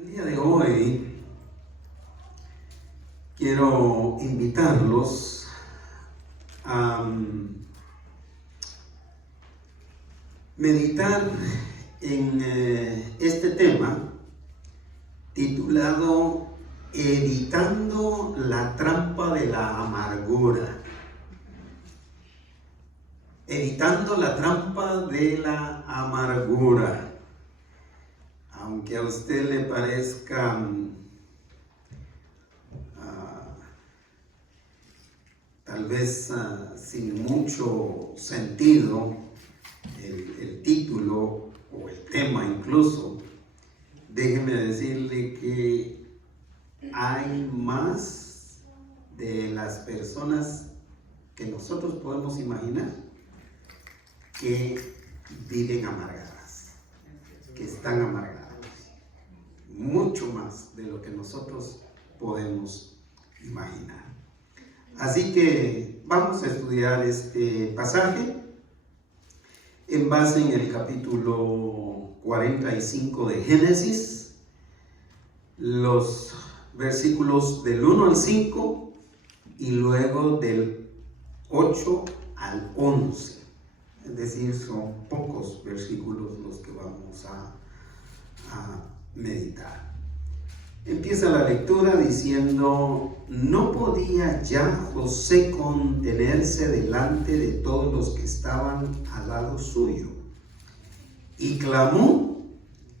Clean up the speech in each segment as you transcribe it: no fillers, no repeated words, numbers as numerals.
El día de hoy quiero invitarlos a meditar en este tema titulado Evitando la trampa de la amargura. Evitando la trampa de la amargura. Aunque a usted le parezca tal vez sin mucho sentido el título o el tema incluso, déjeme decirle que hay más de las personas que nosotros podemos imaginar que viven amargadas, que están amargadas. Mucho más de lo que nosotros podemos imaginar. Así que vamos a estudiar este pasaje en base en el capítulo 45 de Génesis, los versículos del 1 al 5 y luego del 8 al 11. Es decir, son pocos versículos los que vamos a meditar. Empieza la lectura diciendo: no podía ya José contenerse delante de todos los que estaban al lado suyo, y clamó: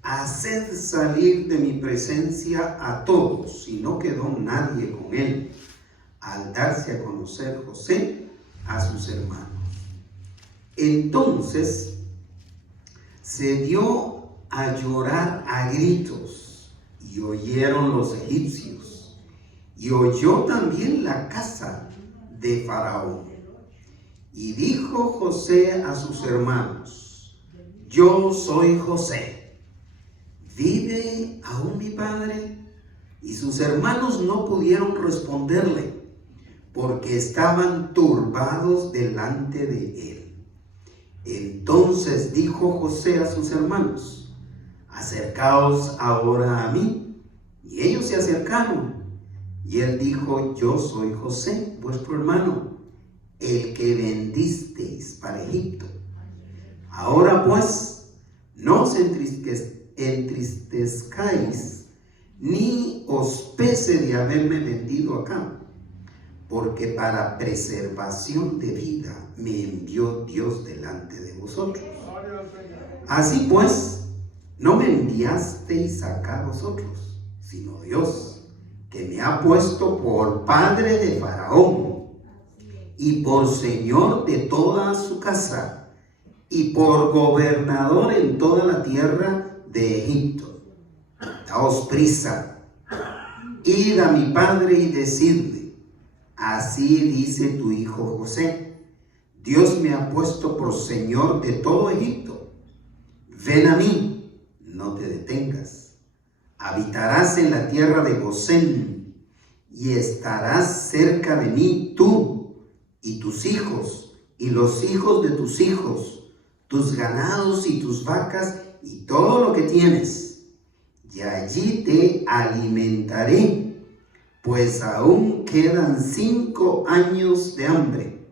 haced salir de mi presencia a todos. Y no quedó nadie con él al darse a conocer José a sus hermanos. Entonces se dio a llorar a gritos, y oyeron los egipcios, y oyó también la casa de Faraón. Y dijo José a sus hermanos: yo soy José, ¿vive aún mi padre? Y sus hermanos no pudieron responderle, porque estaban turbados delante de él. Entonces dijo José a sus hermanos: acercaos ahora a mí. Y ellos se acercaron. Y él dijo: yo soy José, vuestro hermano, el que vendisteis para Egipto. Ahora pues, no os entristezcáis, ni os pese de haberme vendido acá, porque para preservación de vida me envió Dios delante de vosotros. Así pues, no me enviasteis acá vosotros, sino Dios, que me ha puesto por padre de Faraón, y por señor de toda su casa, y por gobernador en toda la tierra de Egipto. Daos prisa, id a mi padre y decidle: así dice tu hijo José, Dios me ha puesto por señor de todo Egipto. Ven a mí, no te detengas. Habitarás en la tierra de Gosén, y estarás cerca de mí tú y tus hijos y los hijos de tus hijos, tus ganados y tus vacas y todo lo que tienes. Y allí te alimentaré, pues aún quedan 5 años de hambre,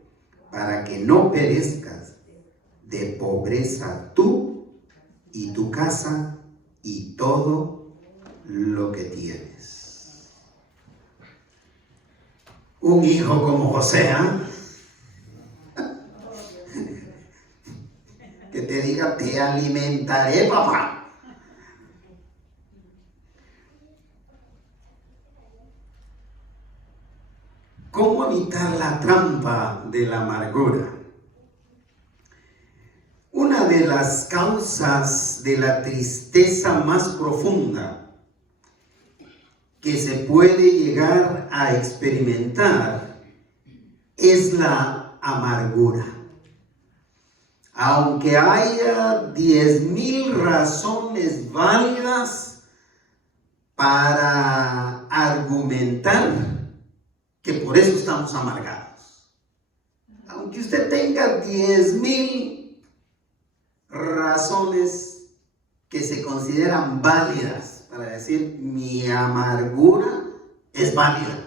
para que no perezcas de pobreza tú y tu casa y todo lo que tienes. Un hijo como José, que te diga: te alimentaré, papá. ¿Cómo evitar la trampa de la amargura? Una de las causas de la tristeza más profunda que se puede llegar a experimentar es la amargura. Aunque haya 10,000 razones válidas para argumentar que por eso estamos amargados, aunque usted tenga 10,000 razones que se consideran válidas para decir mi amargura es válida.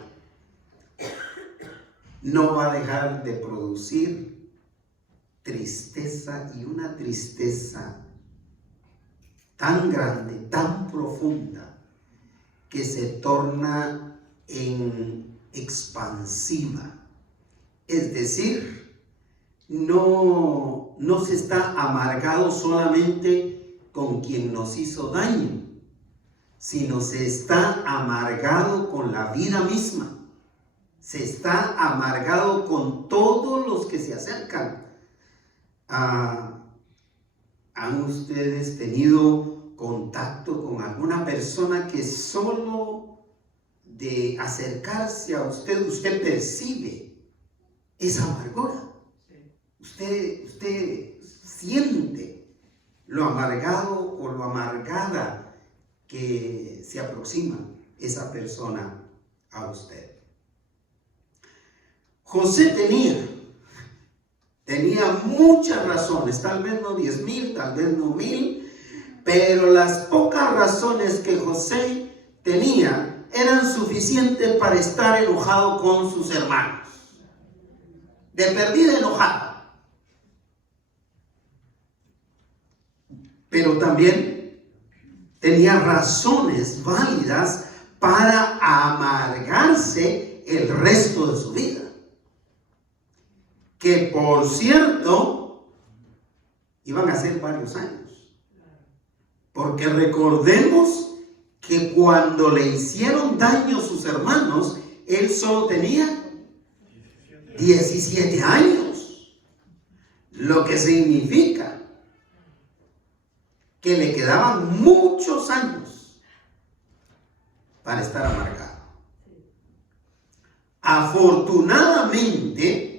No va a dejar de producir tristeza, y una tristeza tan grande, tan profunda, que se torna en expansiva. Es decir, no se está amargado solamente con quien nos hizo daño, sino se está amargado con la vida misma. Se está amargado con todos los que se acercan. ¿Han ustedes tenido contacto con alguna persona que solo de acercarse a usted percibe esa amargura? Usted siente lo amargado o lo amargada que se aproxima esa persona a usted. José tenía muchas razones, tal vez no 10,000, tal vez no 1,000, pero las pocas razones que José tenía eran suficientes para estar enojado con sus hermanos. De perdida enojado. Pero también tenía razones válidas para amargarse el resto de su vida. Que por cierto, iban a ser varios años. Porque recordemos que cuando le hicieron daño a sus hermanos, él solo tenía 17 años. Lo que significa que le quedaban muchos años para estar amargado. Afortunadamente,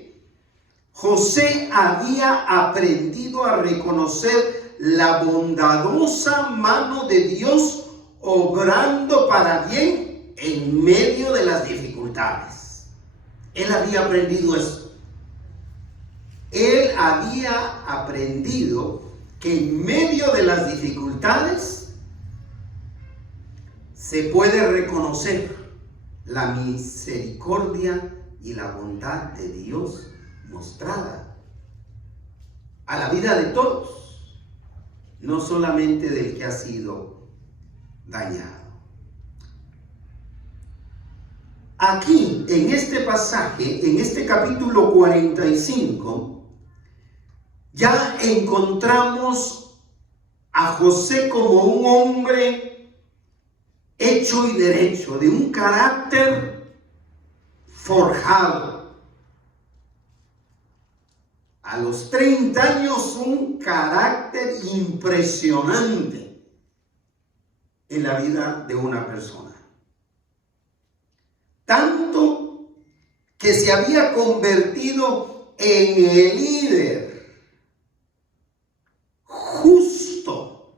José había aprendido a reconocer la bondadosa mano de Dios obrando para bien en medio de las dificultades. Él había aprendido eso. Él había aprendido que en medio de las dificultades se puede reconocer la misericordia y la bondad de Dios mostrada a la vida de todos, no solamente del que ha sido dañado. Aquí, en este pasaje, en este capítulo 45, ya encontramos a José como un hombre hecho y derecho, de un carácter forjado. A los 30 años, un carácter impresionante en la vida de una persona. Tanto que se había convertido en el líder justo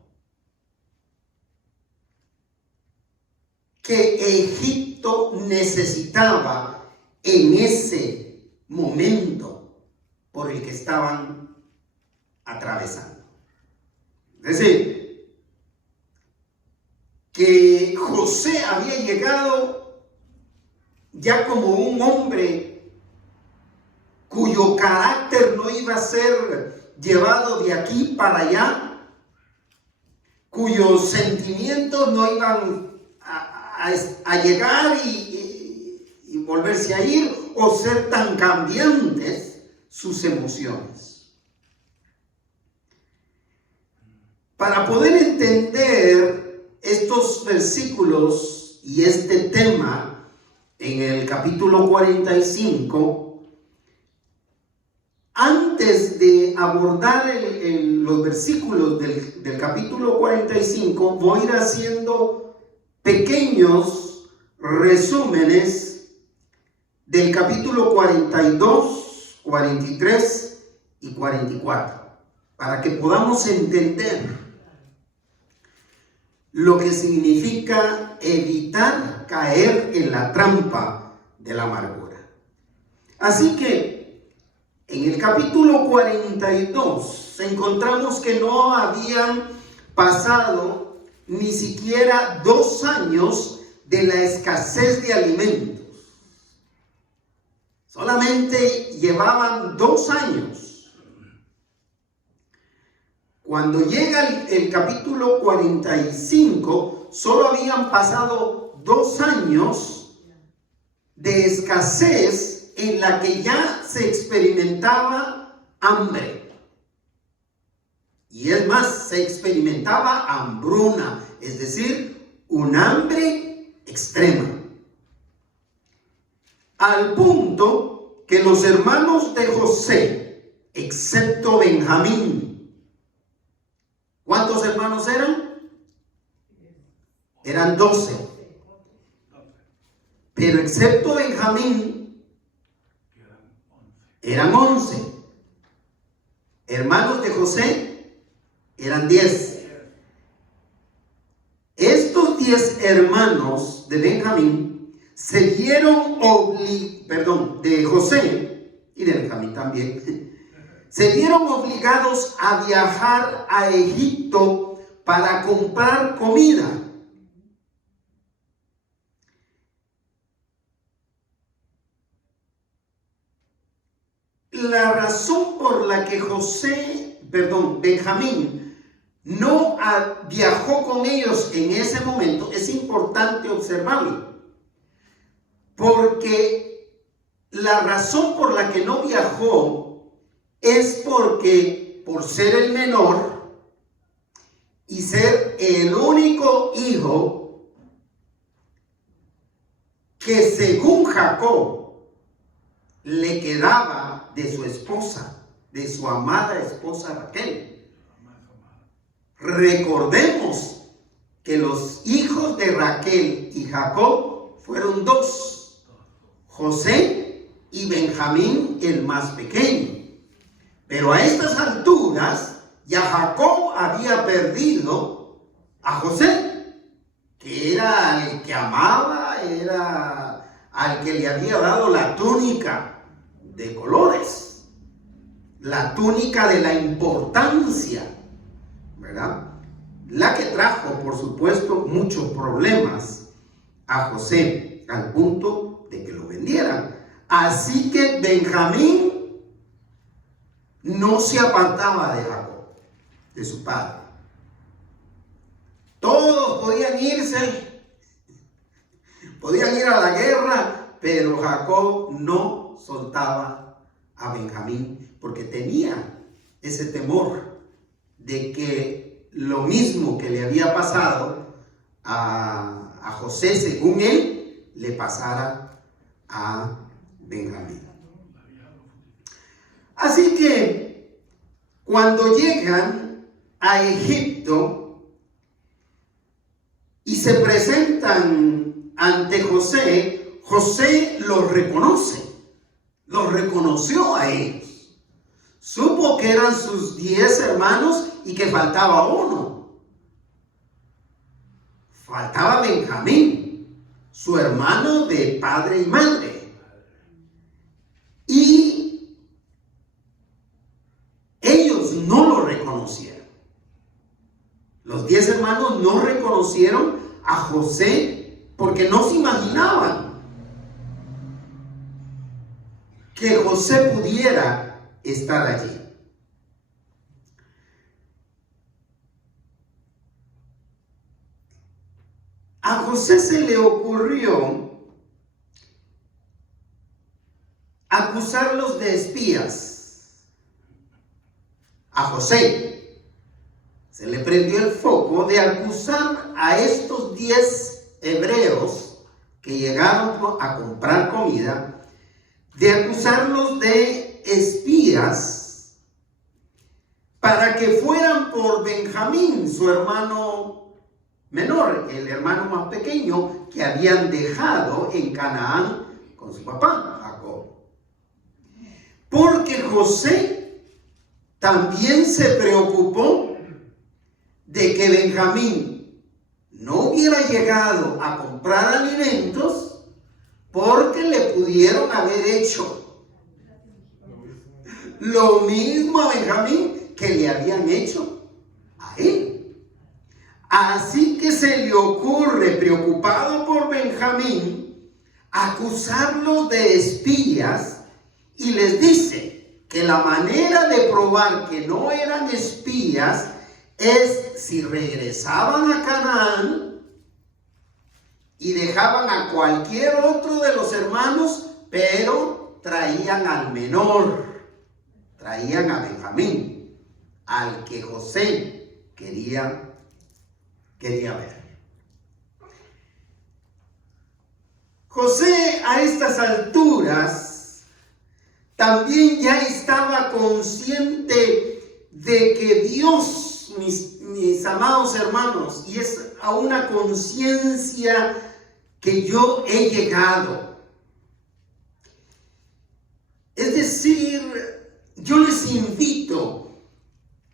que Egipto necesitaba en ese momento por el que estaban atravesando. Es decir, que José había llegado ya como un hombre cuyo carácter no iba a ser llevado de aquí para allá, cuyos sentimientos no iban a llegar y volverse a ir o ser tan cambiantes sus emociones. Para poder entender estos versículos y este tema en el capítulo 45, antes de abordar los versículos del capítulo 45, voy a ir haciendo pequeños resúmenes del capítulo 42, 43 y 44, para que podamos entender lo que significa evitar caer en la trampa de la amargura. Así que en el capítulo 42 encontramos que no habían pasado ni siquiera 2 años de la escasez de alimentos. Solamente llevaban 2 años. Cuando llega el capítulo 45, solo habían pasado 2 años de escasez en la que ya se experimentaba hambre. Y es más, se experimentaba hambruna, es decir, un hambre extrema. Al punto que los hermanos de José, excepto Benjamín, ¿cuántos hermanos eran? Eran 12. Pero excepto Benjamín, eran 11. Hermanos de José, eran 10. Estos 10 hermanos de Benjamín se vieron de José y de Benjamín también, se vieron obligados a viajar a Egipto para comprar comida. La razón por la que Benjamín no viajó con ellos en ese momento es importante observarlo. Porque la razón por la que no viajó es porque, por ser el menor y ser el único hijo que según Jacob le quedaba de su esposa, de su amada esposa Raquel. Recordemos que los hijos de Raquel y Jacob fueron 2. José y Benjamín, el más pequeño. Pero a estas alturas ya Jacob había perdido a José, que era el que amaba, era al que le había dado la túnica de colores, la túnica de la importancia, ¿verdad? La que trajo, por supuesto, muchos problemas a José, al punto de que lo vendieran. Así que Benjamín no se apartaba de Jacob, de su padre. Todos podían irse, podían ir a la guerra, pero Jacob no soltaba a Benjamín porque tenía ese temor de que lo mismo que le había pasado a José, según él, le pasara a Benjamín. Así que cuando llegan a Egipto y se presentan ante José, José los reconoció a ellos. Supo que eran sus 10 hermanos y que faltaba uno. Faltaba Benjamín, su hermano de padre y madre. Y ellos no lo reconocieron. Los 10 hermanos no reconocieron a José porque no se imaginaban que José pudiera estar allí. A José se le ocurrió acusarlos de espías. A José se le prendió el foco de acusar a estos 10 hebreos que llegaron a comprar comida, de acusarlos de espías para que fueran por Benjamín, su hermano menor, el hermano más pequeño que habían dejado en Canaán con su papá, Jacob. Porque José también se preocupó de que Benjamín no hubiera llegado a comprar alimentos porque le pudieron haber hecho lo mismo a Benjamín que le habían hecho a él. Así que se le ocurre, preocupado por Benjamín, acusarlos de espías y les dice que la manera de probar que no eran espías es si regresaban a Canaán y dejaban a cualquier otro de los hermanos, pero traían al menor, traían a Benjamín, al que José quería ver. José a estas alturas también ya estaba consciente de que Dios, mis amados hermanos, y es a una conciencia que yo he llegado. Es decir, yo les invito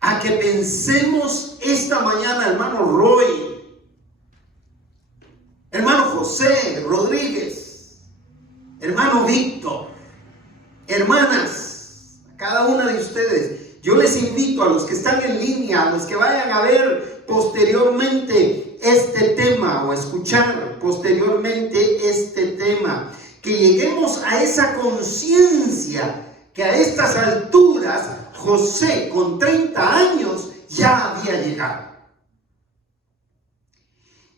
a que pensemos esta mañana, hermano Roy, hermano José Rodríguez, hermano Víctor, hermanas, cada una de ustedes. Yo les invito a los que están en línea, a los que vayan a ver posteriormente este tema o a escuchar posteriormente este tema, que lleguemos a esa conciencia que a estas alturas José con 30 años ya había llegado.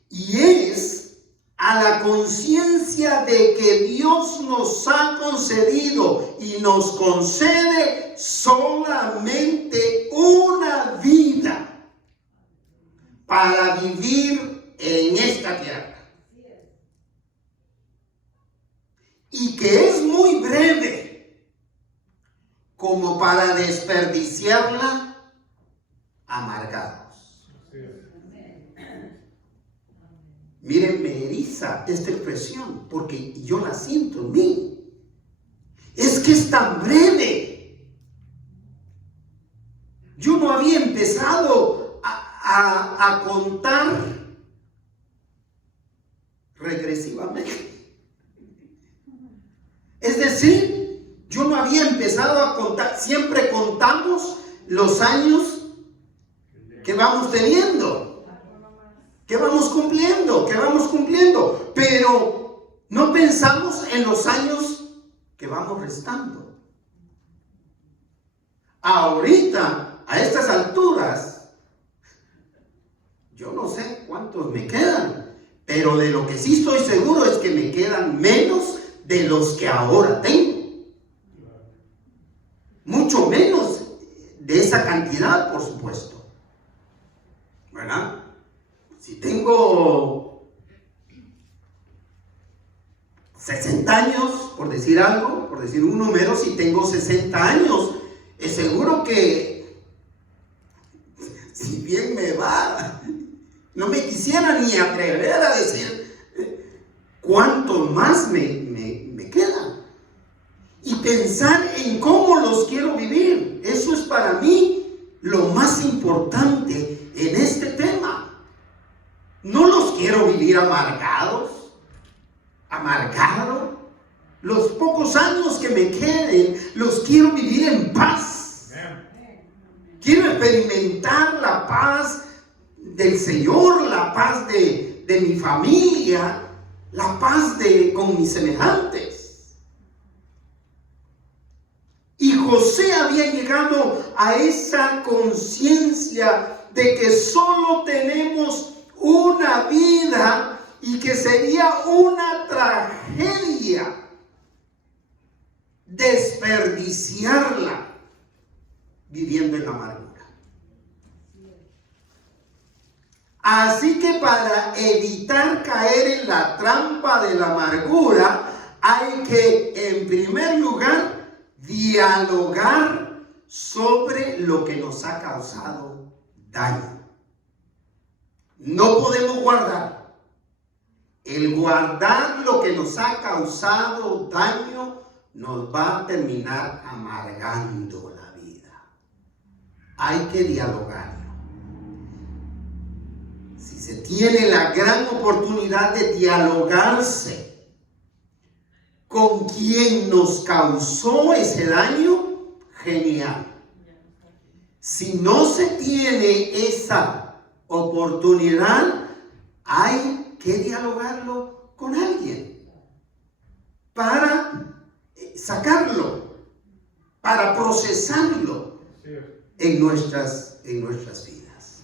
Y es a la conciencia de que Dios nos ha concedido y nos concede solamente una vida para vivir en esta tierra. Y que es muy breve como para desperdiciarla amargados. Miren, me eriza esta expresión porque yo la siento en mí. Es que es tan breve. Yo no había empezado a contar regresivamente. Es decir, yo no había empezado a contar. Siempre contamos los años que vamos teniendo, que vamos cumpliendo, pero no pensamos en los años que vamos restando. Ahorita, a estas alturas, yo no sé cuántos me quedan, pero de lo que sí estoy seguro es que me quedan menos de los que ahora tengo. Mucho menos de esa cantidad, por supuesto. ¿Verdad? Si tengo 60 años, por decir algo, por decir un número, si tengo 60 años, es seguro que, si bien me va, no me quisiera ni atrever a decir cuánto más me queda. Y pensar en cómo los quiero vivir. Eso es para mí lo más importante en este tema. No los quiero vivir amargado. Los pocos años que me queden, los quiero vivir en paz. Quiero experimentar la paz del Señor, la paz de mi familia, la paz con mis semejantes. Y José había llegado a esa conciencia de que solo tenemos una vida y que sería una tragedia desperdiciarla viviendo en amargura. Así que para evitar caer en la trampa de la amargura, hay que, en primer lugar, dialogar sobre lo que nos ha causado daño. No podemos guardar. El guardar lo que nos ha causado daño nos va a terminar amargando la vida. Hay que dialogarlo. Si se tiene la gran oportunidad de dialogarse con quien nos causó ese daño, genial. Si no se tiene esa oportunidad, hay que dialogarlo con alguien para sacarlo, para procesarlo en nuestras vidas.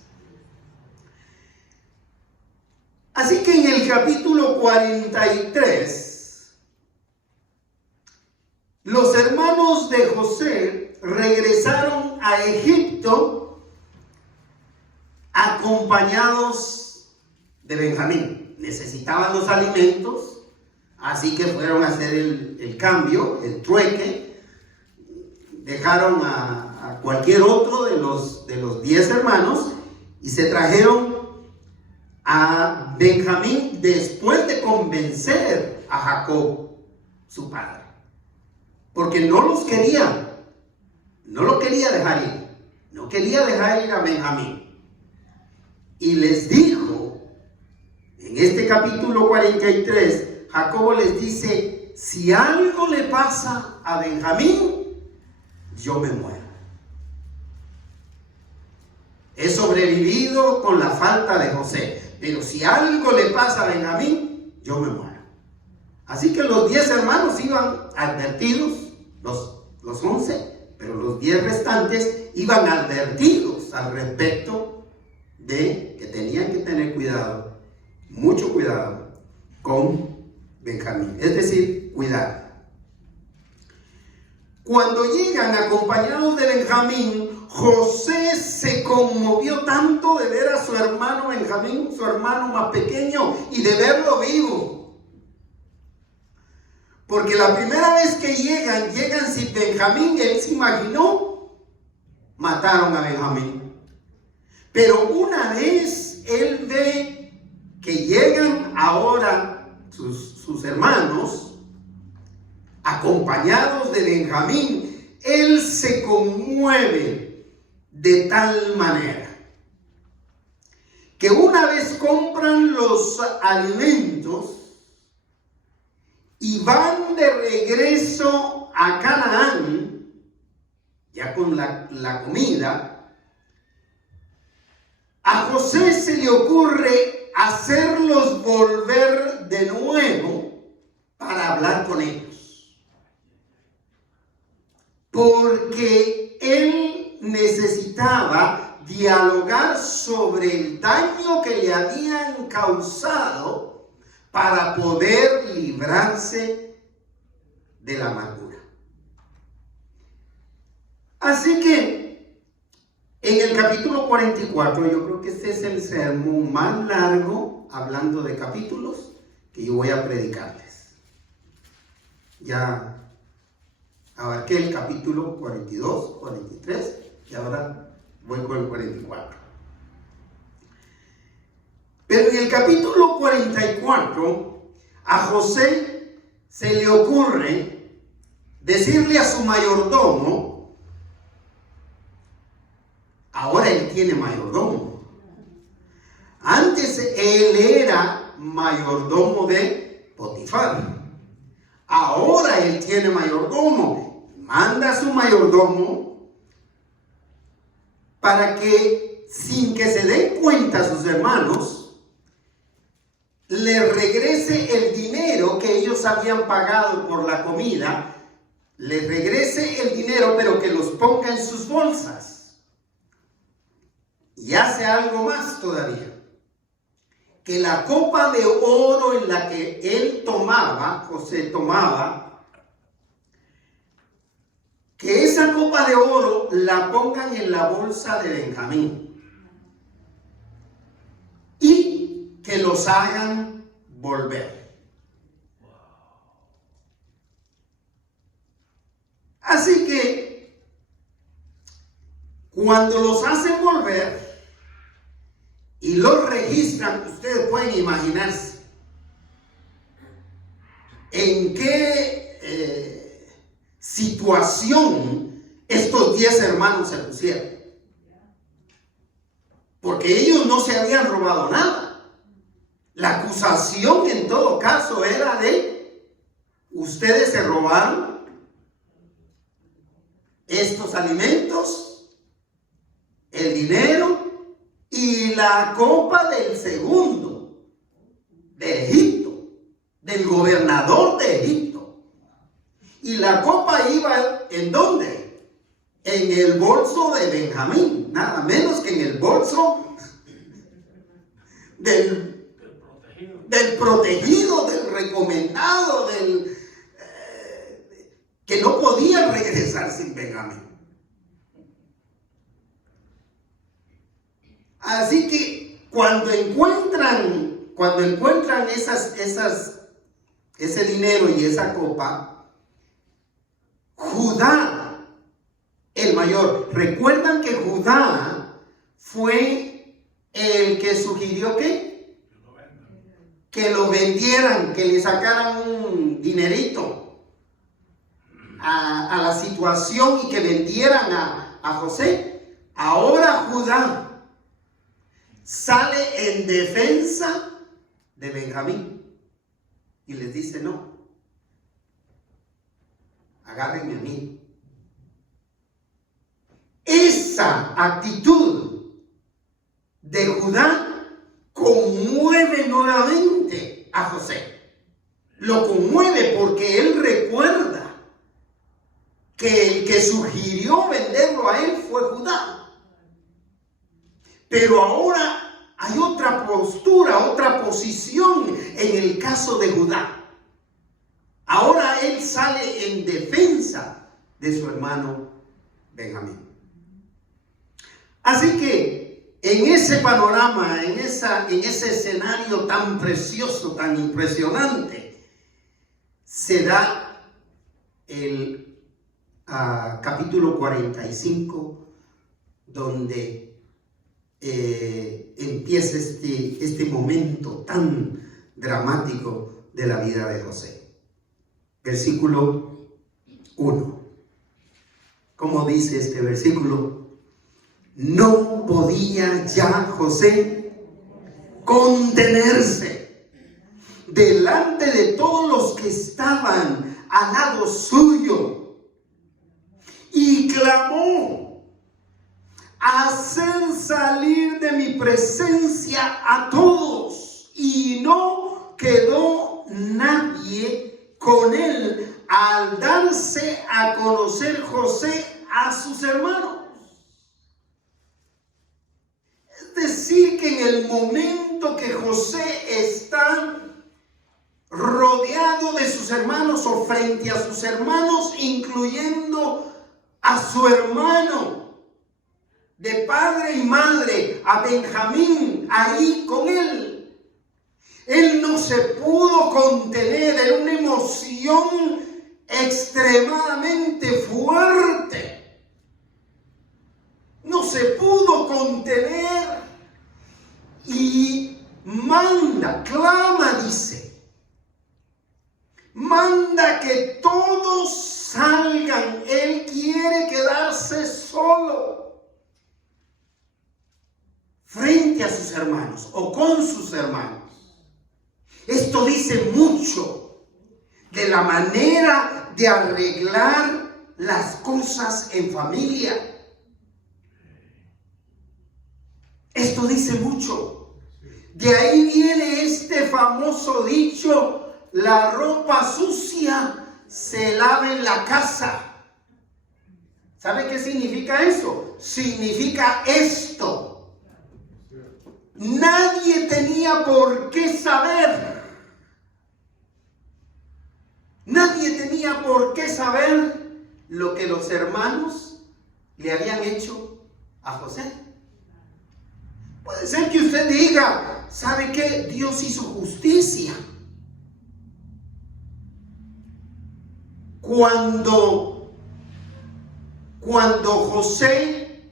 Así que en el capítulo 43, los hermanos de José regresaron a Egipto acompañados de Benjamín. Necesitaban los alimentos, así que fueron a hacer el cambio, el trueque. Dejaron a cualquier otro de los 10 hermanos y se trajeron a Benjamín después de convencer a Jacob, su padre. Porque no lo quería dejar ir. No quería dejar ir a Benjamín. Y les dijo, en este capítulo 43, Jacobo les dice: si algo le pasa a Benjamín, yo me muero. He sobrevivido con la falta de José, pero si algo le pasa a Benjamín, yo me muero. Así que los 10 hermanos iban advertidos, los 11, pero los 10 restantes iban advertidos al respecto de que tenían que tener cuidado, mucho cuidado con Benjamín, es decir, cuidado. Cuando llegan acompañados de Benjamín, José se conmovió tanto de ver a su hermano Benjamín, su hermano más pequeño, y de verlo vivo. Porque la primera vez que llegan sin Benjamín. Él se imaginó, mataron a Benjamín. Pero una vez él ve que llegan ahora sus hermanos, acompañados de Benjamín, él se conmueve de tal manera que una vez compran los alimentos y van de regreso a Canaán, ya con la comida, a José se le ocurre hacerlos volver de nuevo para hablar con ellos. Porque él necesitaba dialogar sobre el daño que le habían causado para poder librarse de la amargura. Así que en el capítulo 44, yo creo que este es el sermón más largo, hablando de capítulos, que yo voy a predicarles. Ya abarqué el capítulo 42, 43 y ahora voy con el 44. Pero en el capítulo 44, a José se le ocurre decirle a su mayordomo, ahora él tiene mayordomo. Antes él era mayordomo de Potifar. Ahora él tiene mayordomo. Manda a su mayordomo para que, sin que se den cuenta sus hermanos, le regrese el dinero que ellos habían pagado por la comida, le regrese el dinero, pero que los ponga en sus bolsas. Y hace algo más todavía, que la copa de oro en la que él tomaba, José tomaba, que esa copa de oro la pongan en la bolsa de Benjamín. Y que los hagan volver. Así que cuando los hacen volver y los registran, ustedes pueden imaginarse en qué situación estos 10 hermanos se pusieron. Porque ellos no se habían robado nada. La acusación en todo caso era de: ustedes se robaron estos alimentos, el dinero y la copa del segundo de Egipto, del gobernador de Egipto. Y la copa iba ¿en dónde? En el bolso de Benjamín, nada menos que en el bolso del protegido, del recomendado, que no podía regresar sin Benjamín. Así que cuando encuentran ese dinero y esa copa, Judá, el mayor, recuerdan que Judá fue el que sugirió que lo vendieran, que le sacaran un dinerito a la situación y que vendieran a José. Ahora Judá sale en defensa de Benjamín y les dice: no, agárrenme a mí. Esa actitud de Judá conmueve nuevamente a José. Lo conmueve porque él recuerda que el que sugirió venderlo a él fue Judá. Pero ahora hay otra postura, otra posición en el caso de Judá. Ahora él sale en defensa de su hermano Benjamín. Así que en ese panorama, en ese escenario tan precioso, tan impresionante, se da el capítulo 45, donde empieza este momento tan dramático de la vida de José. Versículo 1. ¿Cómo dice este versículo? No podía ya José contenerse delante de todos los que estaban al lado suyo, y clamó: hacer salir de mi presencia a todos. Y no quedó nadie con él al darse a conocer José a sus hermanos. Es decir, que en el momento que José está rodeado de sus hermanos o frente a sus hermanos, incluyendo a su hermano de padre y madre, a Benjamín, ahí con él, él no se pudo contener. Era una emoción extremadamente fuerte. No se pudo contener y clama, dice, manda que todos salgan. Él quiere quedarse solo frente a sus hermanos o con sus hermanos. Esto dice mucho de la manera de arreglar las cosas en familia. Esto dice mucho. De ahí viene este famoso dicho: la ropa sucia se lava en la casa. ¿Sabe qué significa eso? Significa esto: nadie tenía por qué saber. Nadie tenía por qué saber lo que los hermanos le habían hecho a José. Puede ser que usted diga: ¿sabe qué? Dios hizo justicia. Cuando José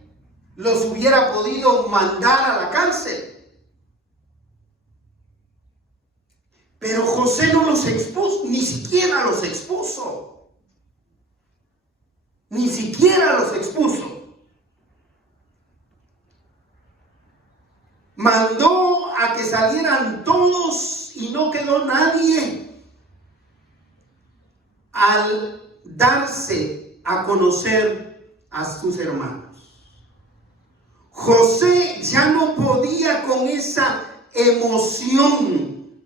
los hubiera podido mandar a la cárcel. Pero José no los expuso, ni siquiera los expuso. Ni siquiera los expuso. Mandó a que salieran todos y no quedó nadie al darse a conocer a sus hermanos. José ya no podía con esa emoción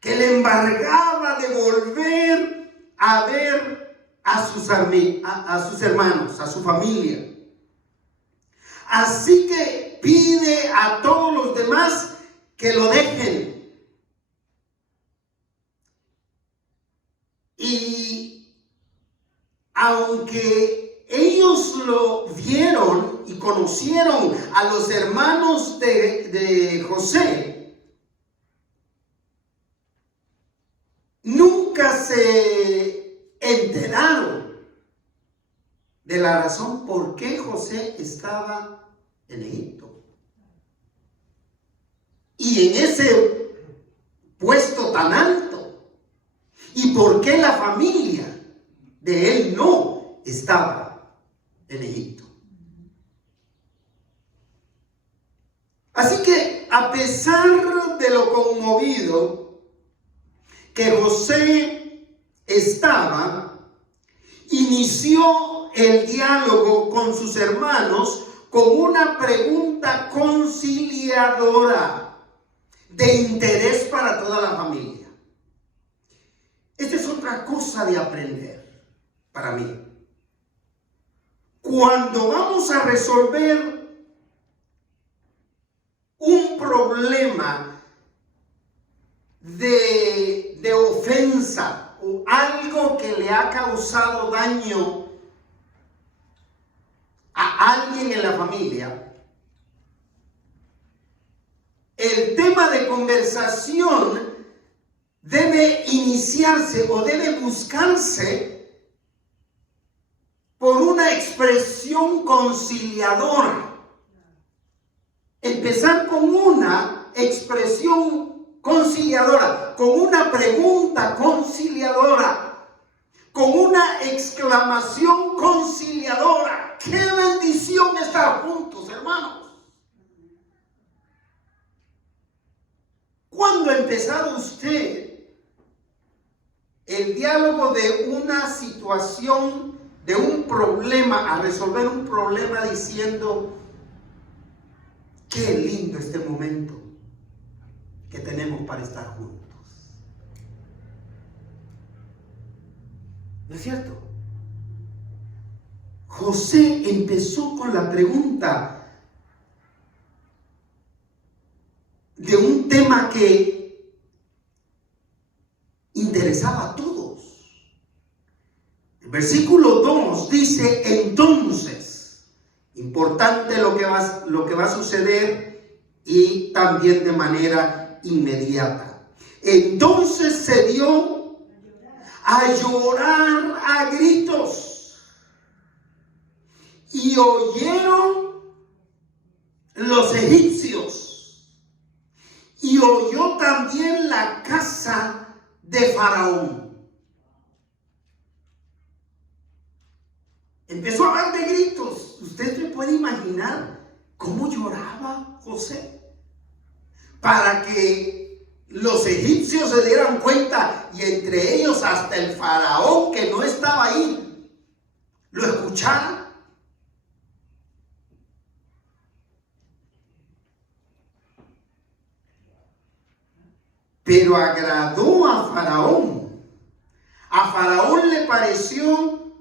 que le embargaba de volver a ver a sus hermanos, a su familia. Así que pide a todos los demás que lo dejen. Y aunque ellos lo vieron y conocieron a los hermanos de José, nunca se enteraron de la razón por qué José estaba en Egipto. Y en ese puesto tan alto. Y por qué la familia de él no estaba en Egipto. Así que a pesar de lo conmovido que José estaba, inició el diálogo con sus hermanos con una pregunta conciliadora de interés para toda la familia. Esta es otra cosa de aprender para mí. Cuando vamos a resolver un problema de ofensa o algo que le ha causado daño a alguien en la familia, el tema de conversación debe iniciarse o debe buscarse por una expresión conciliadora. Empezar con una expresión conciliadora, con una pregunta conciliadora, con una exclamación conciliadora. ¡Qué bendición estar juntos, hermanos! ¿Cuándo ha empezado usted el diálogo de una situación, de un problema, a resolver un problema diciendo: qué lindo este momento que tenemos para estar juntos? ¿No es cierto? José empezó con la pregunta de un tema que interesaba a todos. El versículo 2 dice: entonces, importante lo que va a suceder, y también de manera inmediata. Entonces se dio a llorar a gritos, y oyeron los egipcios, y oyó también la casa de Faraón. Empezó a hablar de gritos. ¿Usted se puede imaginar cómo lloraba José? Para que los egipcios se dieran cuenta, y entre ellos hasta el Faraón, que no estaba ahí, lo escuchara. Pero agradó a Faraón. A Faraón le pareció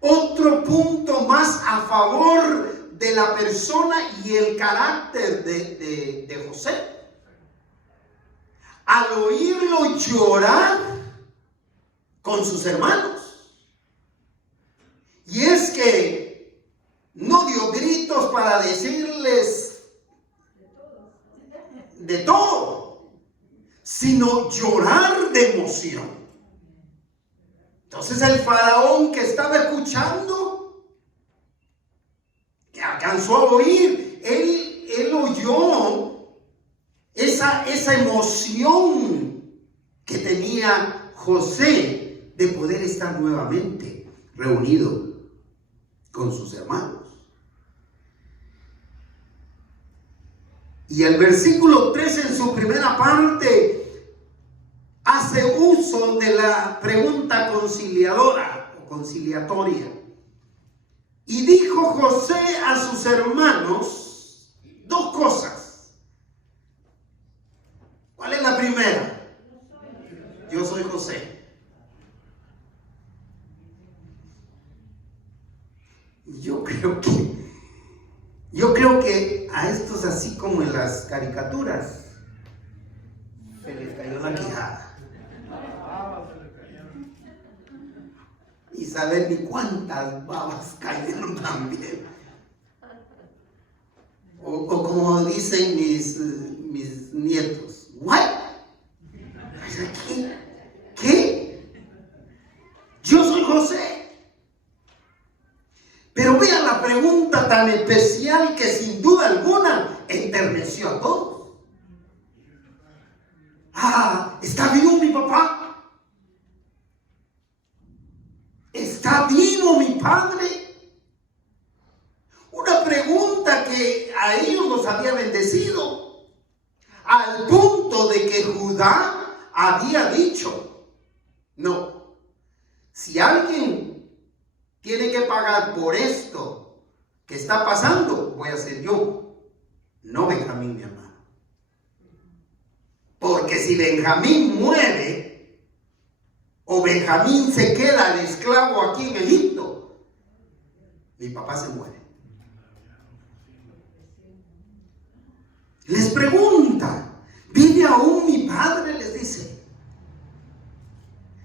otro punto más a favor de la persona y el carácter de José. Al oírlo llorar con sus hermanos. Y es que no dio gritos para decirles de todo, sino llorar de emoción. Entonces el Faraón, que estaba escuchando, que alcanzó a oír, él oyó esa emoción que tenía José de poder estar nuevamente reunido con sus hermanos. Y el versículo 3, en su primera parte, hace uso de la pregunta conciliadora o conciliatoria. Y dijo José a sus hermanos dos cosas. ¿Cuál es la primera? Yo soy José. Yo creo que a estos, así como en las caricaturas, se les cayó la quijada. Y saber ni cuántas babas cayeron también. O como dicen mis nietos, ¿what? ¿Qué? Yo soy José. Pero vean la pregunta tan especial que sin duda alguna enterneció a todos. ¿Está vivo mi papá? ¿Está vivo mi padre? Una pregunta que a ellos los había bendecido, al punto de que Judá había dicho, no, si alguien tiene que pagar por esto que está pasando, voy a ser yo, no Benjamín, mi hermano. Porque si Benjamín muere, o Benjamín se queda el esclavo aquí en Egipto, mi papá se muere. Les pregunta, ¿vive aún mi padre? Les dice.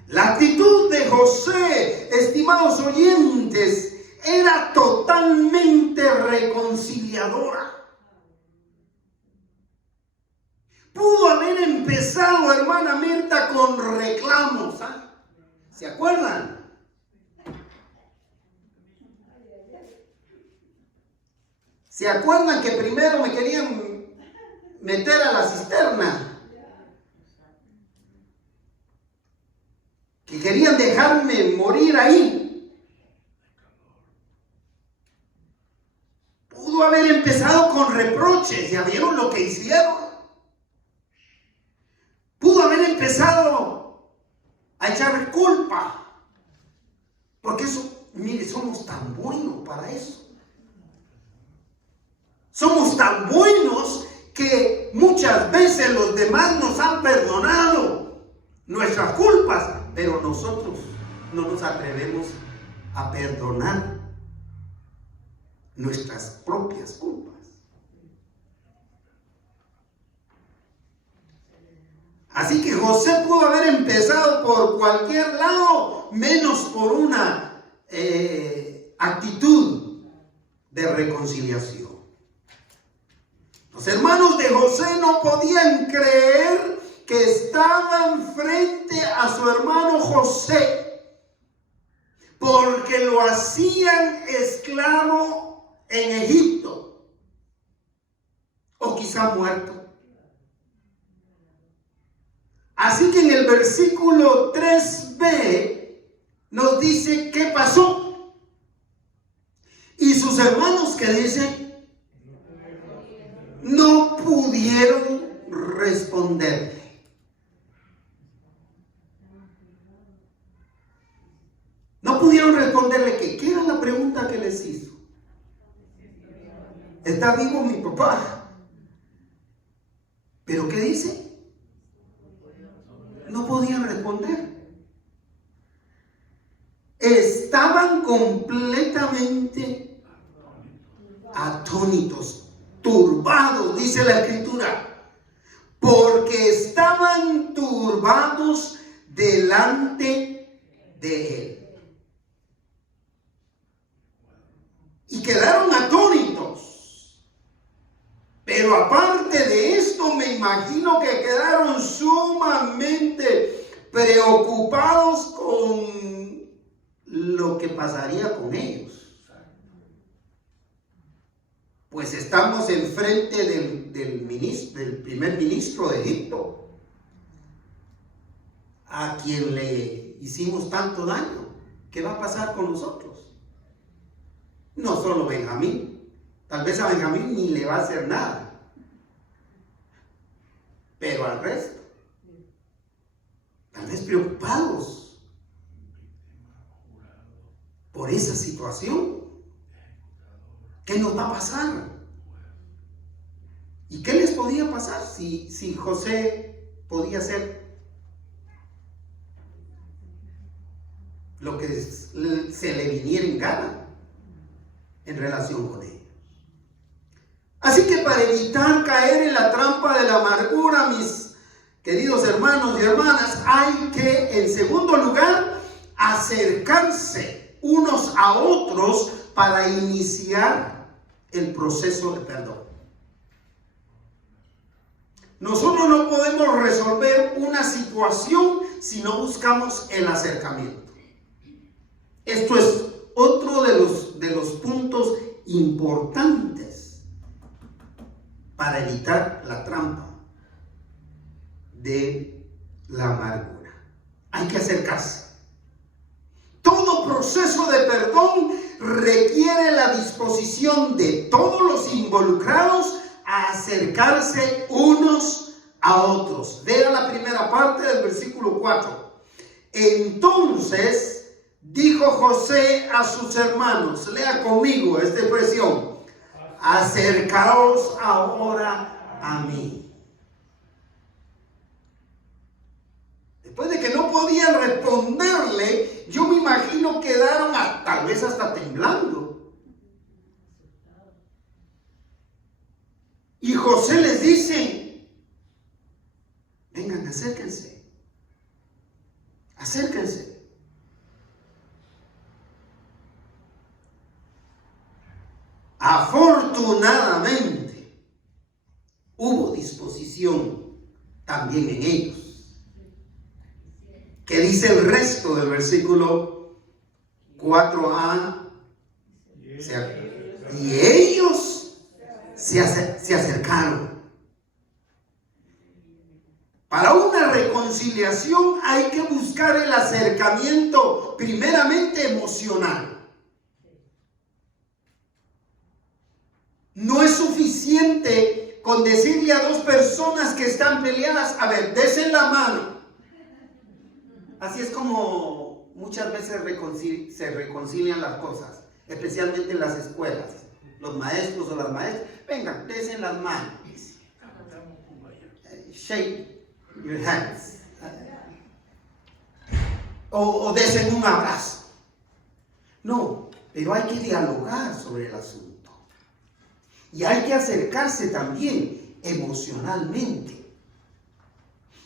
La actitud de José, estimados oyentes, era totalmente reconciliadora. Pudo haber empezado, hermana Mirta, con reclamos. ¿Se acuerdan? ¿Se acuerdan que primero me querían meter a la cisterna? Que querían dejarme morir ahí. Pudo haber empezado con reproches. ¿Ya vieron lo que hicieron? Pudo haber empezado a echar culpa. Porque eso, mire, somos tan buenos para eso. Somos tan buenos que muchas veces los demás nos han perdonado nuestras culpas, pero nosotros no nos atrevemos a perdonar nuestras propias culpas. Así que José pudo haber empezado por cualquier lado, menos por una actitud de reconciliación. Los hermanos de José no podían creer que estaban frente a su hermano José, porque lo hacían esclavo en Egipto, o quizá muerto. Así que en el versículo 3b nos dice qué pasó. Y sus hermanos, que dicen, no pudieron responderle. No pudieron responderle que, ¿qué era la pregunta que les hizo? ¿Está vivo mi papá? ¿Pero qué dice? No podían responder. Estaban completamente atónitos, turbados, dice la Escritura, porque estaban turbados delante de él. Y quedaron atónitos. Pero aparte de esto, me imagino que quedaron sumamente preocupados con lo que pasaría con ellos. Pues estamos enfrente del primer ministro de Egipto, a quien le hicimos tanto daño. ¿Qué va a pasar con nosotros? No solo Benjamín, tal vez a Benjamín ni le va a hacer nada, pero al resto, tal vez preocupados por esa situación. ¿Qué nos va a pasar? ¿Y qué les podía pasar si José podía hacer lo que se le viniera en gana en relación con ellos? Así que para evitar caer en la trampa de la amargura, mis queridos hermanos y hermanas, hay que, en segundo lugar, acercarse unos a otros para iniciar el proceso de perdón. Nosotros no podemos resolver una situación si no buscamos el acercamiento. Esto es otro de los puntos importantes para evitar la trampa de la amargura. Hay que acercarse. Todo proceso de perdón requiere la disposición de todos los involucrados a acercarse unos a otros. Vea la primera parte del versículo 4. Entonces dijo José a sus hermanos, lea conmigo esta expresión: acercaos ahora a mí. Después de que no podían responderle, yo me imagino quedaron tal vez hasta temblando. Y José les dice: vengan, acérquense. Acérquense. Afortunadamente, hubo disposición también en ellos. ¿Qué dice el resto del versículo 4a? Y ellos se acercaron. Para una reconciliación hay que buscar el acercamiento primeramente emocional. No es suficiente con decirle a dos personas que están peleadas: a ver, desen la mano. Así es como muchas veces se reconcilian las cosas, especialmente en las escuelas. Los maestros o las maestras: vengan, desen las manos. Shake your hands. O desen un abrazo. No, pero hay que dialogar sobre el asunto. Y hay que acercarse también emocionalmente.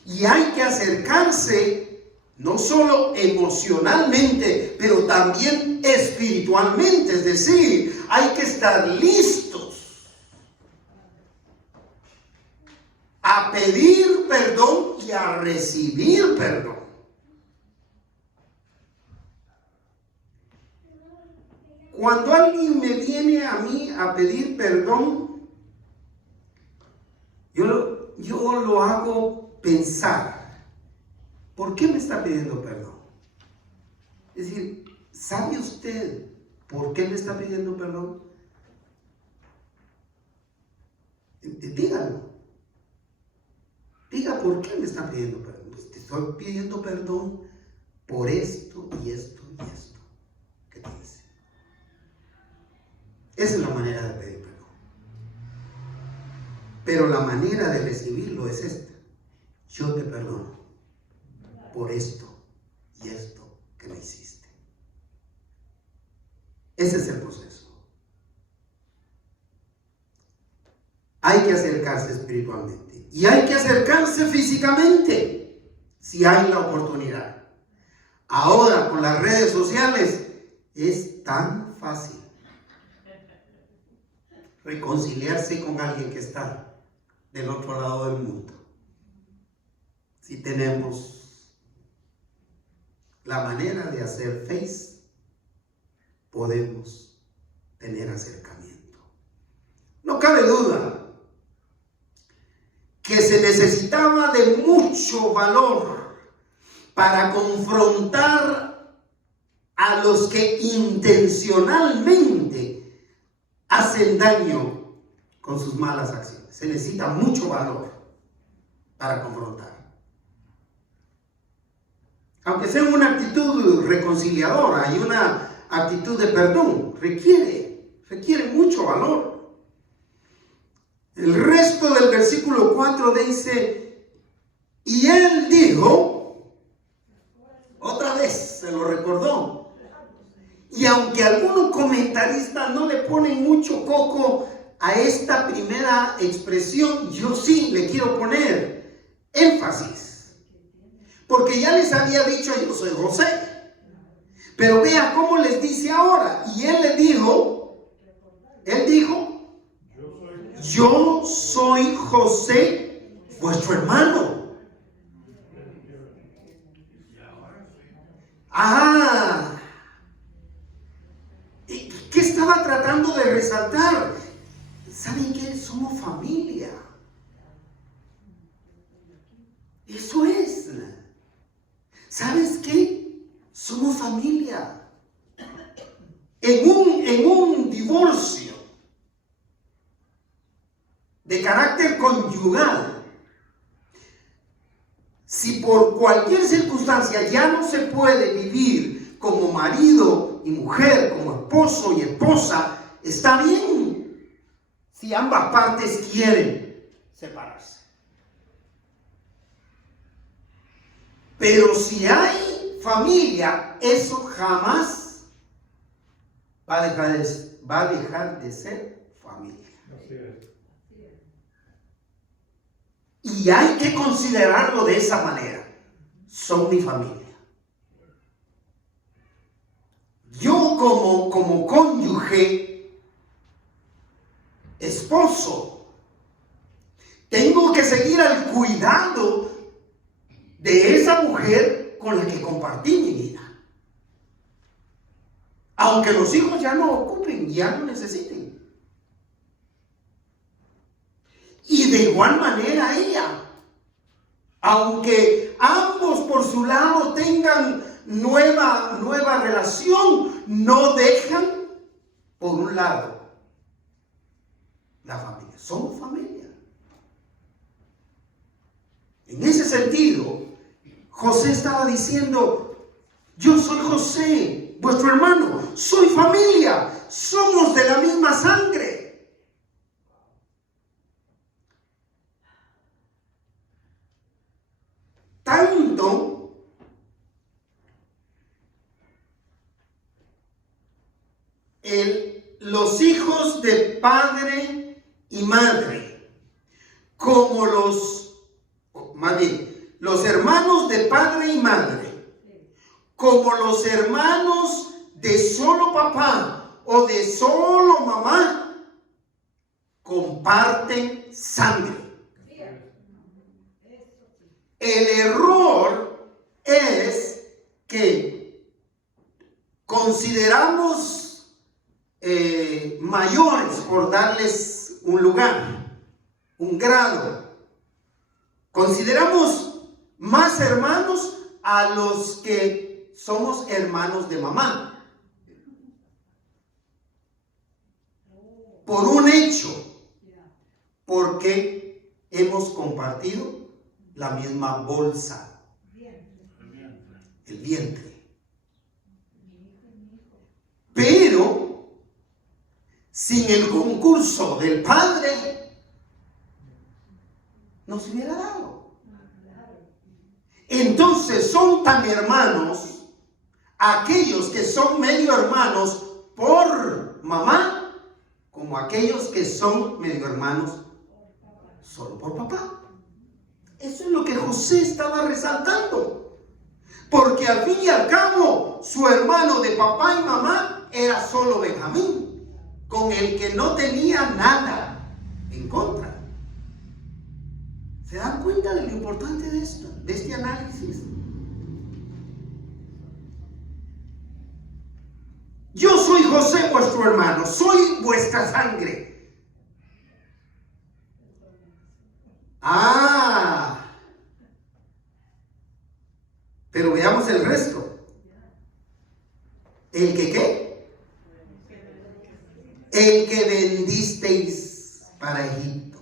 Y hay que acercarse no solo emocionalmente, pero también espiritualmente. Es decir, hay que estar listos a pedir perdón y a recibir perdón. Cuando alguien me viene a mí a pedir perdón, yo lo hago pensar: ¿por qué me está pidiendo perdón? Es decir, ¿sabe usted por qué me está pidiendo perdón? Dígalo. Diga por qué me está pidiendo perdón. Pues te estoy pidiendo perdón por esto y esto y esto. ¿Qué te dice? Esa es la manera de pedir perdón. Pero la manera de recibirlo es esta: yo te perdono por esto y esto que me hiciste. Ese es el proceso. Hay que acercarse espiritualmente y hay que acercarse físicamente si hay la oportunidad. Ahora con las redes sociales es tan fácil reconciliarse con alguien que está del otro lado del mundo. Si tenemos la manera de hacer Face, podemos tener acercamiento. No cabe duda que se necesitaba de mucho valor para confrontar a los que intencionalmente hacen daño con sus malas acciones. Se necesita mucho valor para confrontar. Aunque sea una actitud reconciliadora y una actitud de perdón, requiere Requiere mucho valor. El resto del versículo 4 dice, y él dijo, otra vez se lo recordó. Y aunque algunos comentaristas no le ponen mucho coco a esta primera expresión, yo sí le quiero poner énfasis. Porque ya les había dicho, yo soy José. Pero vea cómo les dice ahora. Y él dijo, yo soy José, vuestro hermano. ¿Qué estaba tratando de resaltar? ¿Saben qué? Somos familia. Eso es. ¿Sabes qué? Somos familia. En un divorcio de carácter conyugal, si por cualquier circunstancia ya no se puede vivir como marido y mujer, como esposo y esposa, está bien si ambas partes quieren separarse. Pero si hay familia, eso jamás va a dejar de ser familia. Así es. Y hay que considerarlo de esa manera. Son mi familia. Yo como cónyuge, esposo, tengo que seguir al cuidado de esa mujer con la que compartí mi vida. Aunque los hijos ya no ocupen, ya no necesiten. Y de igual manera ella, aunque ambos por su lado tengan nueva relación, no dejan por un lado la familia. Somos familia. En ese sentido, José estaba diciendo, yo soy José, vuestro hermano, soy familia, somos de la misma sangre. Tanto los hijos de padre y madre, como los hermanos de padre y madre, como los hermanos de solo papá o de solo mamá, comparten sangre. El error es que consideramos mayores, por darles un lugar, un grado. Consideramos más hermanos a los que somos hermanos de mamá. Por un hecho, porque hemos compartido la misma bolsa, el vientre. Pero sin el concurso del Padre no se hubiera dado. Entonces son tan hermanos aquellos que son medio hermanos por mamá, como aquellos que son medio hermanos solo por papá. Eso es lo que José estaba resaltando. Porque al fin y al cabo, su hermano de papá y mamá era solo Benjamín, con el que no tenía nada en contra. ¿Se dan cuenta de lo importante de esto, de este análisis? Yo soy José, vuestro hermano, soy vuestra sangre. Pero veamos el resto. ¿El que qué? El que vendisteis para Egipto.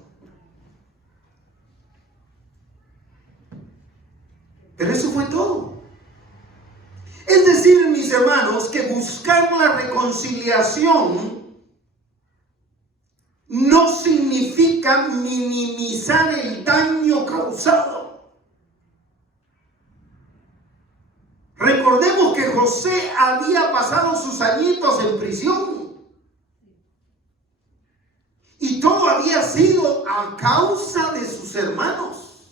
Pero eso fue todo. Es decir, mis hermanos, que buscar la reconciliación no significa minimizar el daño causado. Recordemos que José había pasado sus añitos en prisión. Y todo había sido a causa de sus hermanos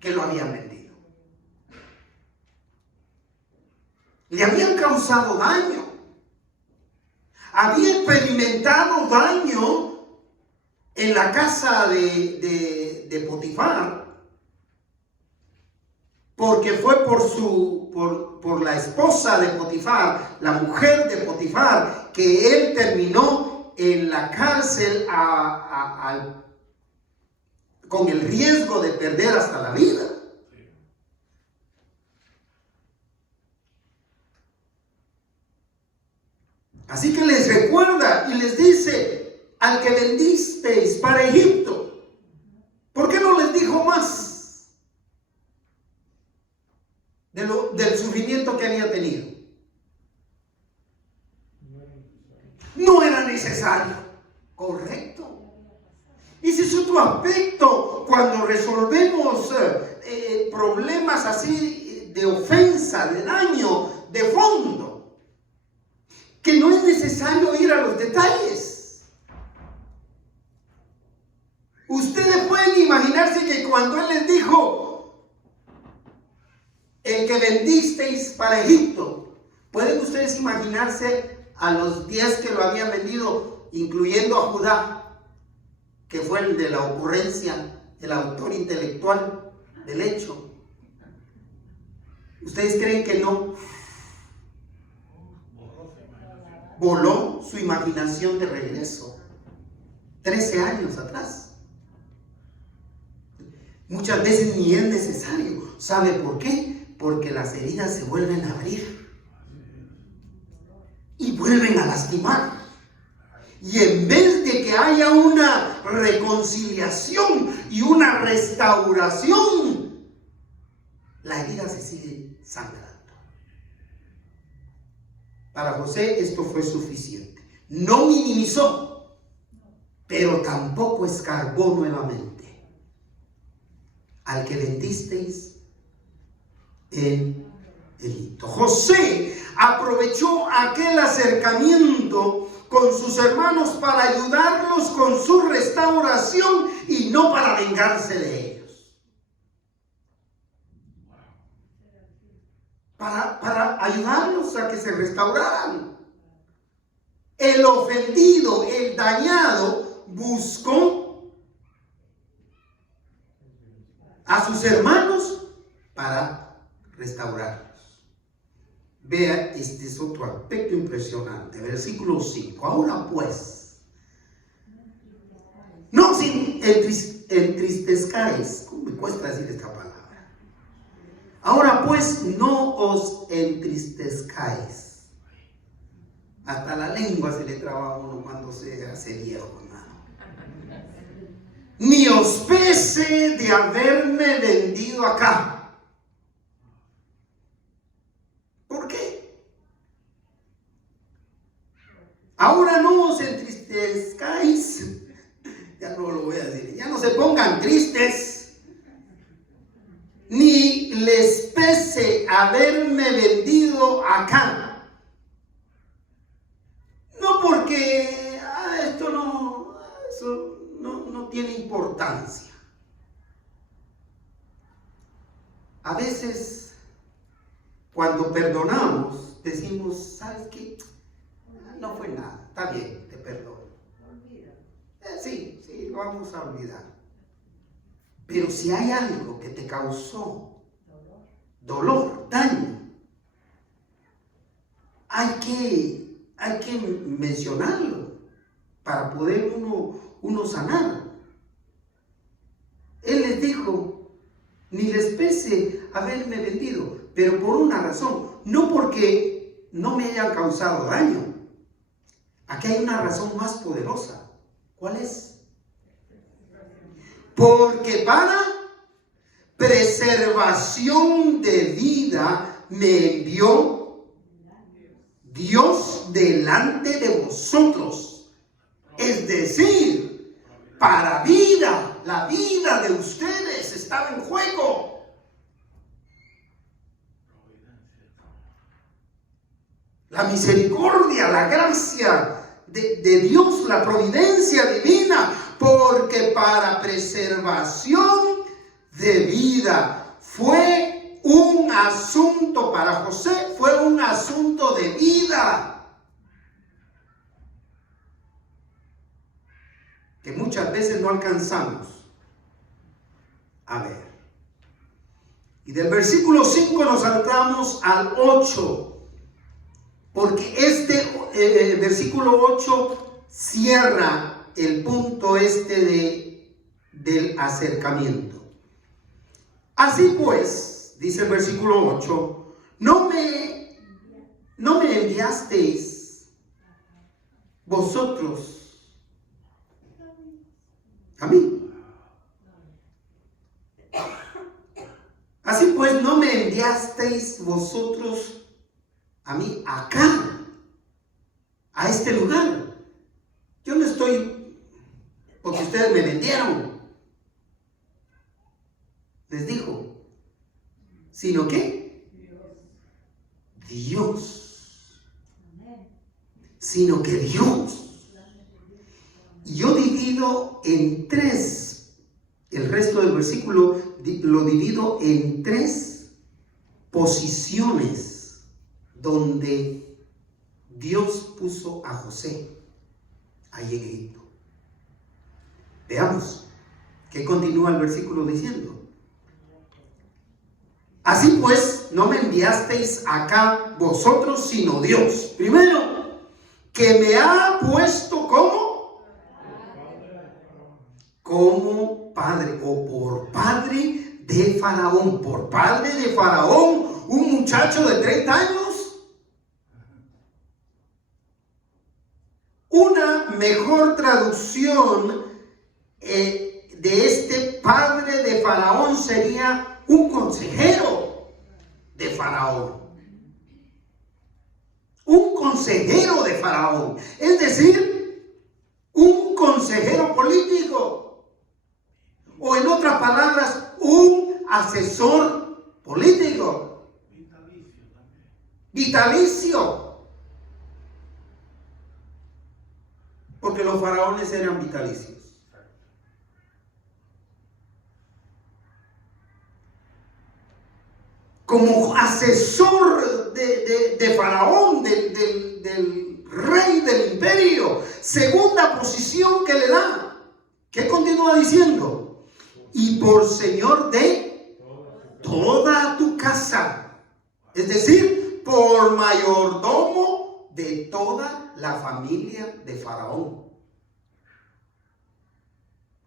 que lo habían vendido. Le habían causado daño. Había experimentado daño en la casa de Potifar, porque fue por la esposa de Potifar, la mujer de Potifar, que él terminó en la cárcel con el riesgo de perder hasta la vida. Así que les recuerda y les dice: al que vendisteis para Egipto. ¿Por qué no les dijo más del sufrimiento que había tenido? No era necesario. Correcto. Y si es otro aspecto cuando resolvemos problemas así de ofensa, de daño, de fondo, que no es necesario ir a los detalles. Ustedes pueden imaginarse que cuando él les dijo: el que vendisteis para Egipto, ¿pueden ustedes imaginarse a los 10 que lo habían vendido, incluyendo a Judá, que fue el de la ocurrencia, el autor intelectual del hecho? ¿Ustedes creen que no? Voló su imaginación de regreso 13 años atrás. Muchas veces ni es necesario. ¿Sabe por qué? Porque las heridas se vuelven a abrir y vuelven a lastimar. Y en vez de que haya una reconciliación y una restauración, la herida se sigue sangrando. Para José esto fue suficiente. No minimizó, pero tampoco escarbó nuevamente. Al que vendisteis en Egipto. José aprovechó aquel acercamiento con sus hermanos para ayudarlos con su restauración y no para vengarse de ellos. Para ayudarlos a que se restauraran. El ofendido, el dañado, buscó a sus hermanos para restaurarlos. Vea, este es otro aspecto impresionante. Versículo 5. Ahora pues, no os entristezcáis. ¿Cómo me cuesta decir esta palabra? Ahora pues, no os entristezcáis. Hasta la lengua se le traba a uno cuando se hace viejo, hermano. Ni os pese de haberme vendido acá. ¿Por qué? Ahora no os entristezcáis. Ya no lo voy a decir. Ya no se pongan tristes. Ni les pese haberme vendido acá. No porque eso no tiene importancia. A veces, cuando perdonamos, decimos: ¿sabes qué? No fue nada, está bien, te perdono. Sí, lo vamos a olvidar. Pero si hay algo que te causó dolor, daño, hay que mencionarlo para poder uno sanar. Él les dijo: ni les pese haberme vendido, pero por una razón, no porque no me hayan causado daño. Aquí hay una razón más poderosa. ¿Cuál es? Porque para preservación de vida me envió Dios delante de vosotros. Es decir, de ustedes estaba en juego. La misericordia, la gracia de Dios, la providencia divina, porque para preservación de vida fue un asunto para José, fue un asunto de vida, que muchas veces no alcanzamos a ver. Y del versículo 5 nos saltamos al 8. Porque este versículo 8 cierra el punto del acercamiento. Así pues, dice el versículo 8, no me enviasteis vosotros a mí. Así pues, no me enviasteis vosotros a mí acá, a este lugar. Yo no estoy porque ustedes me vendieron, les dijo, sino que Dios, sino que Dios. Y yo divido en tres, el resto del versículo lo divido en tres posiciones donde Dios puso a José ahí en Egipto. Veamos qué continúa el versículo diciendo. Así pues, no me enviasteis acá vosotros, sino Dios. Primero, que me ha puesto como padre, o por padre de Faraón. Por padre de Faraón, un muchacho de 30 años. Una mejor traducción de este padre de Faraón sería un consejero de Faraón. Un consejero de Faraón. Es decir, un consejero político. O en otras palabras, un asesor político. Vitalicio. Porque los faraones eran vitalicios. Como asesor de Faraón, del rey del imperio. Segunda posición que le da. ¿Qué continúa diciendo? Y por señor de toda tu casa. Es decir, por mayordomo de toda la familia de Faraón.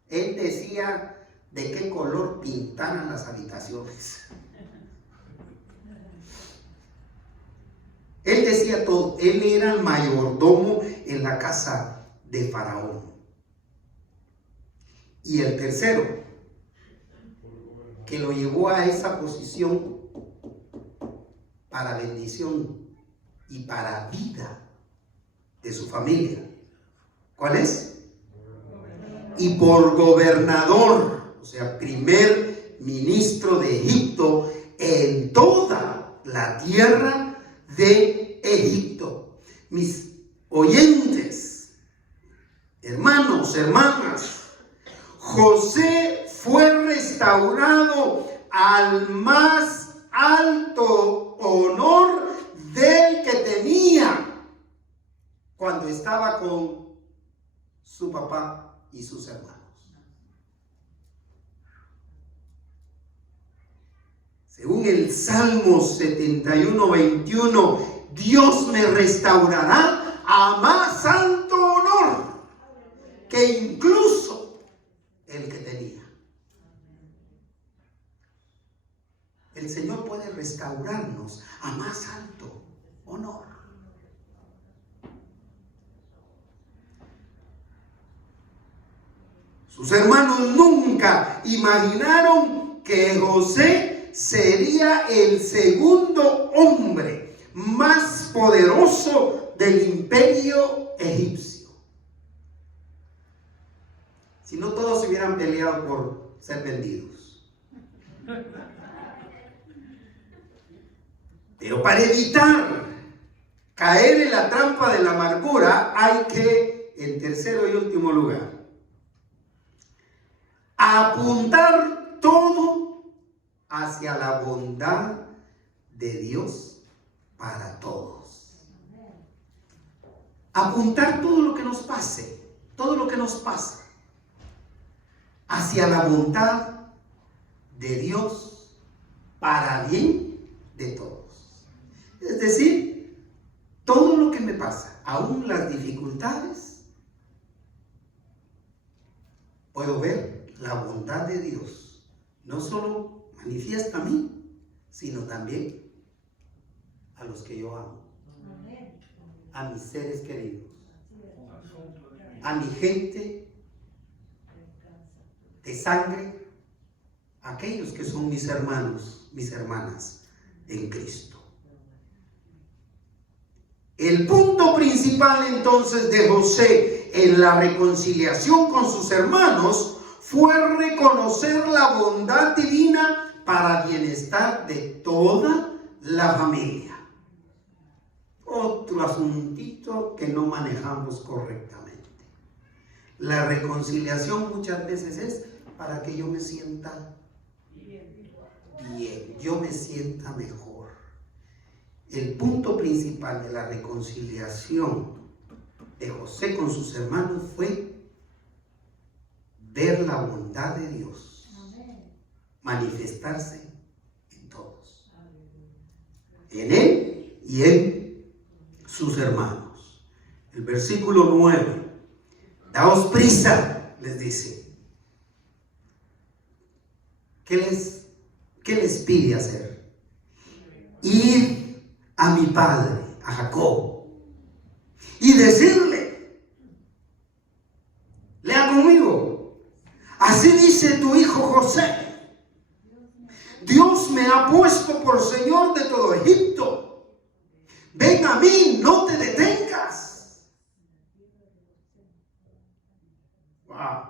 Él decía de qué color pintaran las habitaciones. Él decía todo. Él era el mayordomo en la casa de Faraón. Y el tercero, que lo llevó a esa posición para bendición y para vida de su familia. ¿Cuál es? Y por gobernador, o sea, primer ministro de Egipto en toda la tierra de Egipto. Mis oyentes, hermanos, hermanas, José fue restaurado al más alto honor del que tenía cuando estaba con su papá y sus hermanos. Según el Salmo 71, 21, Dios me restaurará a más alto honor que incluso el que tenía. El Señor puede restaurarnos a más alto honor. Sus hermanos nunca imaginaron que José sería el segundo hombre más poderoso del imperio egipcio. Si no, todos se hubieran peleado por ser vendidos. Pero para evitar caer en la trampa de la amargura, hay que, en tercero y último lugar, apuntar todo hacia la bondad de Dios para todos. Apuntar todo lo que nos pase, todo lo que nos pasa, hacia la bondad de Dios para bien de todos. Es decir, todo lo que me pasa, aún las dificultades, puedo ver la bondad de Dios. No solo manifiesta a mí, sino también a los que yo amo, a mis seres queridos, a mi gente de sangre, aquellos que son mis hermanos, mis hermanas en Cristo. El punto principal entonces de José en la reconciliación con sus hermanos fue reconocer la bondad divina para bienestar de toda la familia. Otro asuntito que no manejamos correctamente. La reconciliación muchas veces es para que yo me sienta bien, yo me sienta mejor. El punto principal de la reconciliación de José con sus hermanos fue ver la bondad de Dios manifestarse en todos, en él y en sus hermanos. El versículo 9: daos prisa, les dice. ¿Qué les pide hacer? Ir a mi padre, a Jacob, y decirle, lea conmigo, así dice tu hijo José: Dios me ha puesto por Señor de todo Egipto. Ven a mí, no te detengas. Wow.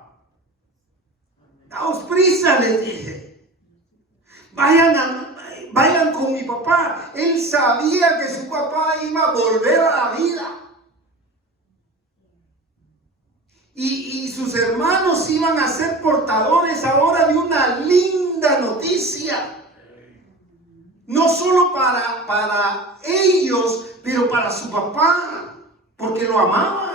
Daos prisa, les dije. Vayan con mi papá. Él sabía que su papá iba a volver a la vida. Y sus hermanos iban a ser portadores ahora de una linda noticia. No solo para ellos, pero para su papá, porque lo amaban.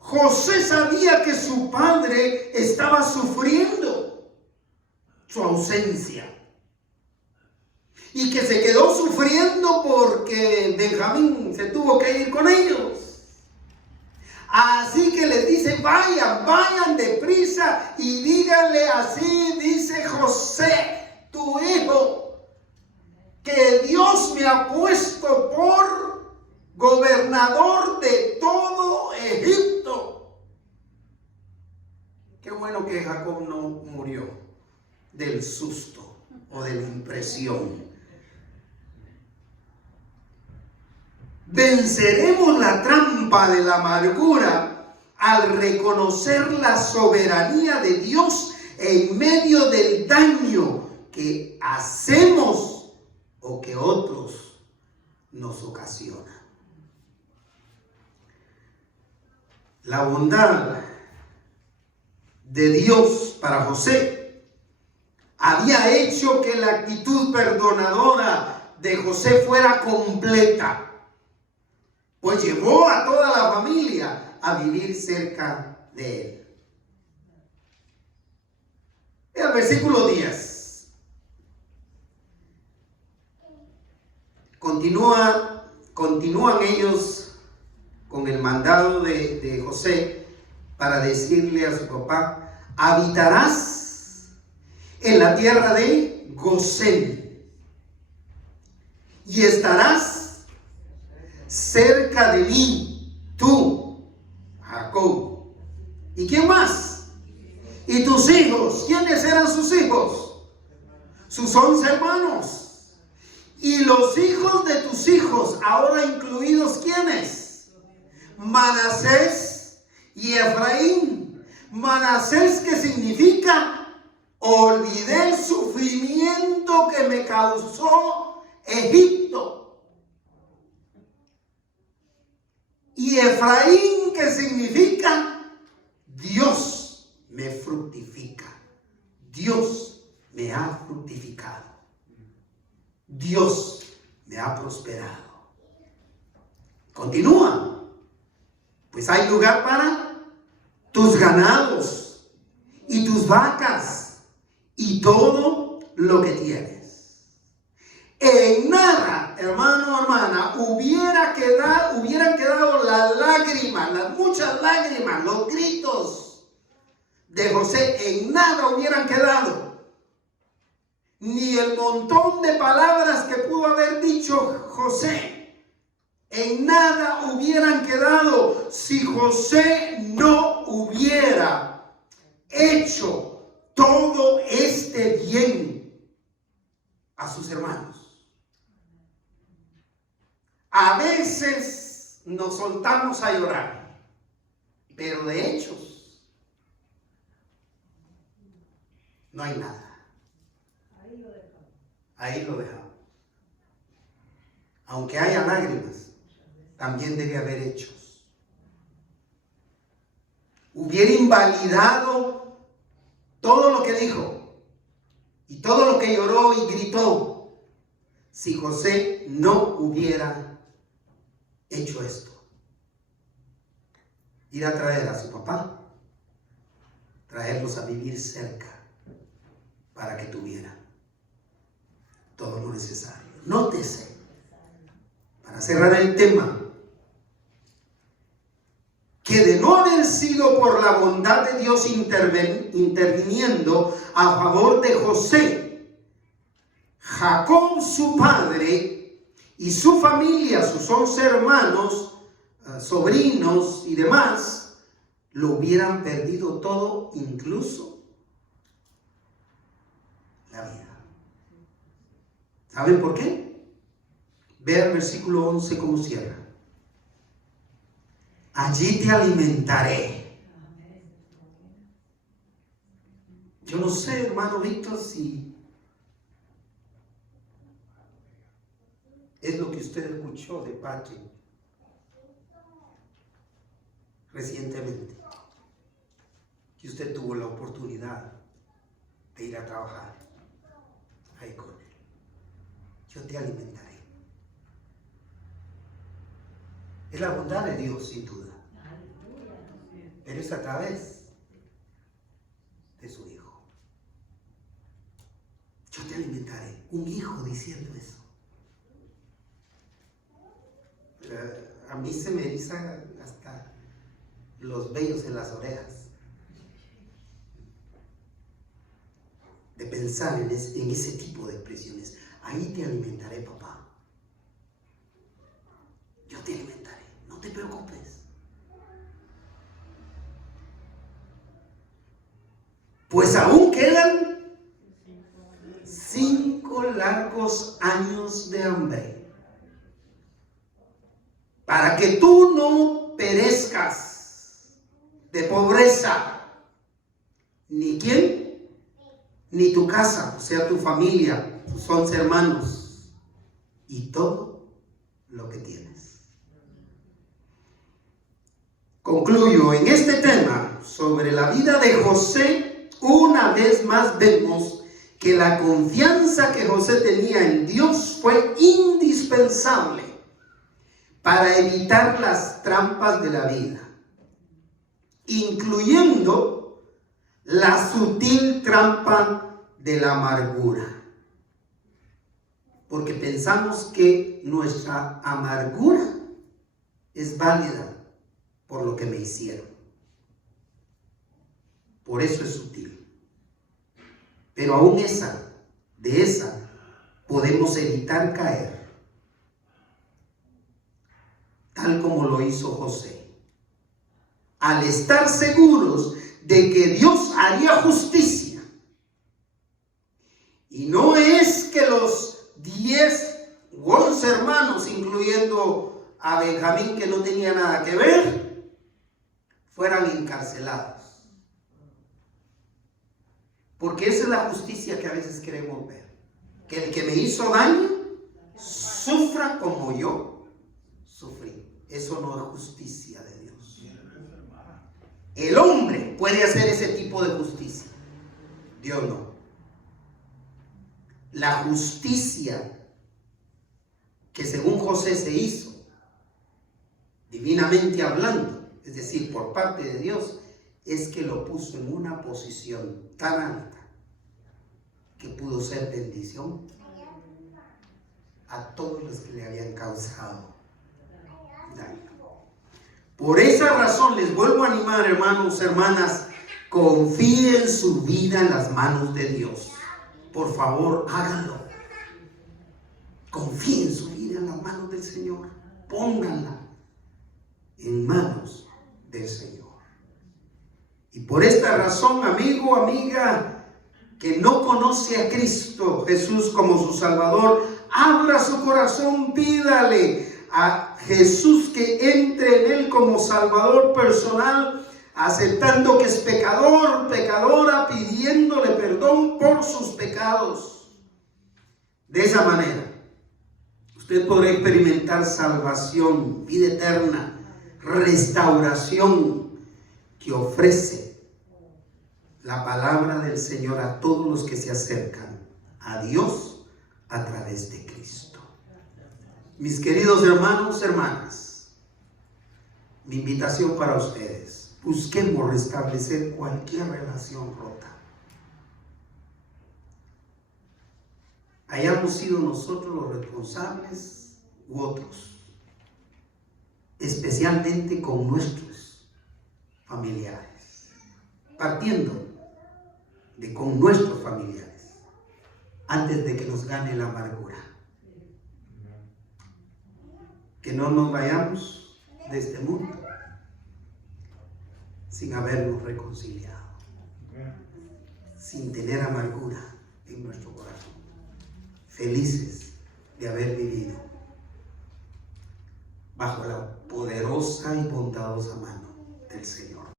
José sabía que su padre estaba sufriendo su ausencia y que se quedó sufriendo porque Benjamín se tuvo que ir con ellos. Así que les dice: vayan deprisa y díganle, así dice José, tu hijo, que Dios me ha puesto por gobernador de todo Egipto. Qué bueno que Jacob no murió del susto o de la impresión. Venceremos la trampa de la amargura al reconocer la soberanía de Dios en medio del daño que hacemos o que otros nos ocasionan. La bondad de Dios para José había hecho que la actitud perdonadora de José fuera completa, pues llevó a toda la familia a vivir cerca de él. El versículo 10 continúan ellos con el mandado de José para decirle a su papá: habitarás en la tierra de Gosén y estarás cerca de mí, tú, Jacob. ¿Y quién más? Y tus hijos. ¿Quiénes eran sus hijos? Sus 11 hermanos. Y los hijos de tus hijos, ahora incluidos, ¿quiénes? Manasés y Efraín. Manasés, que significa: olvidé el sufrimiento que me causó Egipto. Y Efraín, que significa: Dios me fructifica. Dios me ha fructificado. Dios me ha prosperado. Continúa. Pues hay lugar para tus ganados y tus vacas y todo lo que tienes. En nada, hermano, hermana, hubieran quedado las lágrimas, las muchas lágrimas, los gritos de José, en nada hubieran quedado. Ni el montón de palabras que pudo haber dicho José, en nada hubieran quedado si José no hubiera hecho todo este bien a sus hermanos. A veces nos soltamos a llorar, pero de hechos no hay nada. Ahí lo dejamos. Aunque haya lágrimas, también debe haber hechos. Hubiera invalidado todo lo que dijo y todo lo que lloró y gritó si José no hubiera hecho esto. Ir a traer a su papá, traerlos a vivir cerca para que tuvieran todo lo necesario. Nótese, para cerrar el tema, que de no haber sido por la bondad de Dios interviniendo a favor de José, Jacob, su padre, y su familia, sus 11 hermanos, sobrinos y demás, lo hubieran perdido todo, incluso la vida. ¿Saben por qué? Vea el versículo 11 cómo cierra. Allí te alimentaré. Yo no sé, hermano Víctor, si es lo que usted escuchó de Patrick recientemente, que usted tuvo la oportunidad de ir a trabajar ahí con él. Yo te alimentaré. Es la bondad de Dios, sin duda. Pero es a través de su Hijo. Yo te alimentaré. Un hijo diciendo eso. A mí se me erizan hasta los vellos en las orejas de pensar en ese tipo de expresiones. Ahí te alimentaré, papá. Yo te alimentaré. No te preocupes. Pues aún quedan 5 largos años de hambre, para que tú no perezcas de pobreza, ni quién, ni tu casa, o sea, tu familia, tus 11 hermanos, y todo lo que tienes. Concluyo en este tema sobre la vida de José. Una vez más vemos que la confianza que José tenía en Dios fue indispensable para evitar las trampas de la vida, incluyendo la sutil trampa de la amargura. Porque pensamos que nuestra amargura es válida por lo que me hicieron. Por eso es sutil. Pero aún de esa podemos evitar caer, tal como lo hizo José, al estar seguros de que Dios haría justicia. Y no es que los 10 u 11 hermanos, incluyendo a Benjamín, que no tenía nada que ver, fueran encarcelados. Porque esa es la justicia que a veces queremos ver. Que el que me hizo daño sufra como yo sufrí. Eso no es justicia de Dios. El hombre puede hacer ese tipo de justicia. Dios no. La justicia que según José se hizo, divinamente hablando, es decir, por parte de Dios, es que lo puso en una posición tan alta que pudo ser bendición a todos los que le habían causado daño. Por esa razón les vuelvo a animar, hermanos, hermanas, confíen su vida en las manos de Dios. Por favor, háganlo. Confíen su vida en las manos del Señor. Pónganla en manos del Señor. Y por esta razón, amigo, amiga, que no conoce a Cristo Jesús como su Salvador, abra su corazón, pídale a Jesús que entre en él como Salvador personal, aceptando que es pecador, pecadora, pidiéndole perdón por sus pecados. De esa manera, usted podrá experimentar salvación, vida eterna, restauración que ofrece la palabra del Señor a todos los que se acercan a Dios a través de Cristo. Mis queridos hermanos, hermanas, mi invitación para ustedes: busquemos restablecer cualquier relación rota. Hayamos sido nosotros los responsables u otros, especialmente con nuestros familiares, partiendo de con nuestros familiares, antes de que nos gane la amargura. Que no nos vayamos de este mundo sin habernos reconciliado, sin tener amargura en nuestro corazón, felices de haber vivido bajo la poderosa y bondadosa mano del Señor.